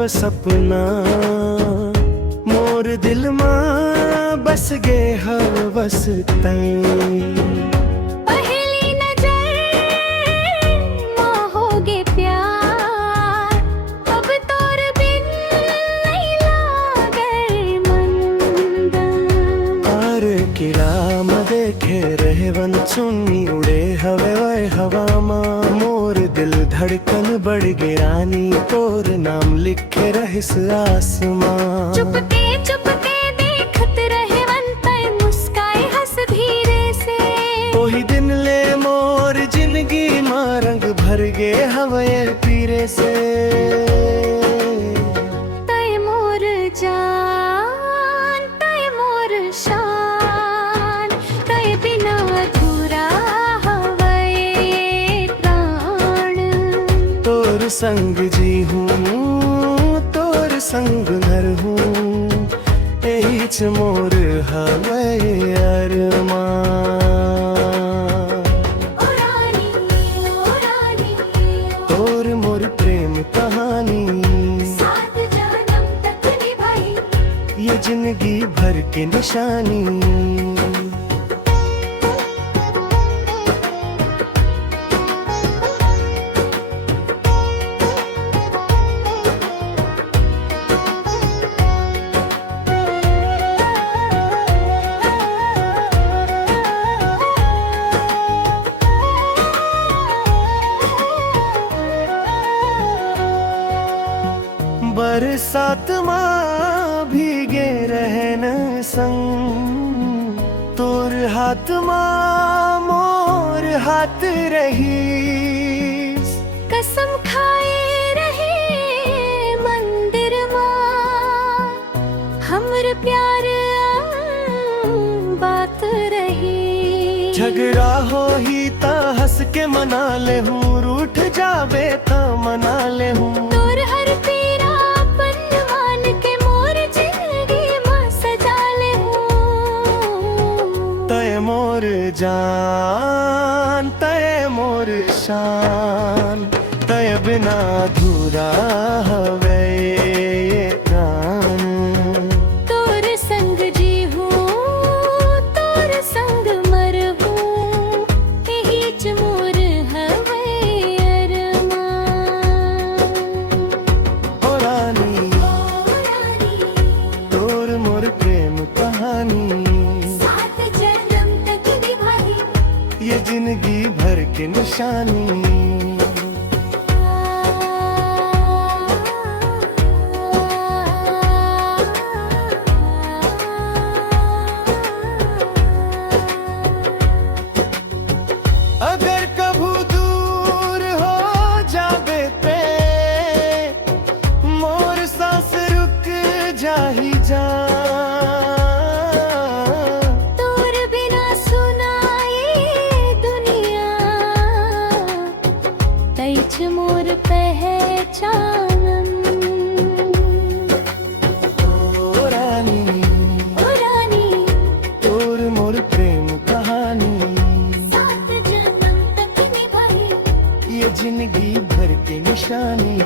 वो सपना मोर दिल मां बस गे हवस तई। किड़ा म देखे रहे वन चुन्नी उड़े हवे वह हवा मां मोर दिल धड़कन बढ़ गे रानी तोर नाम लिखे रहिस आसमां। चुपके देखत रहे वन तय मुस्काए हंस धीरे से। ओही दिन ले मोर जिंदगी मां रंग भर गे हवे पीरे से। तय मोर जान तय मोर शान संग जी हूँ तोर संग घर हूँ यही च मोर हवे अरमान। तोर मोर प्रेम कहानी सात जन्म तक निभाई ये जिंदगी भर की निशानी। बरसात मां भीगे रहन संग तोर हाथ मां मोर हाथ रही। कसम खाए रहे मंदिर मां हमर प्यार बात रही। झगड़ा हो ही ता हंस के मना ले हूँ रूठ जावे ता मना ले हूँ। तोर हर पीरा मोर जान तय मोर शान तय बिना अधूरा हवे ये प्राण। तोर संग जी हूँ तोर संग मर हूँ यही च मोर हवे अरमान। ओ रानी तोर मोर प्रेम कहानी ये जिंदगी भर की निशानी। अगर कभू दूर हो जावे पे मोर सांस रुक जाही जा। मोर पहचानम ओ रानी तोर मोर प्रेम कहानी सात जन्म तक निभाई ये जिंदगी भर की निशानी।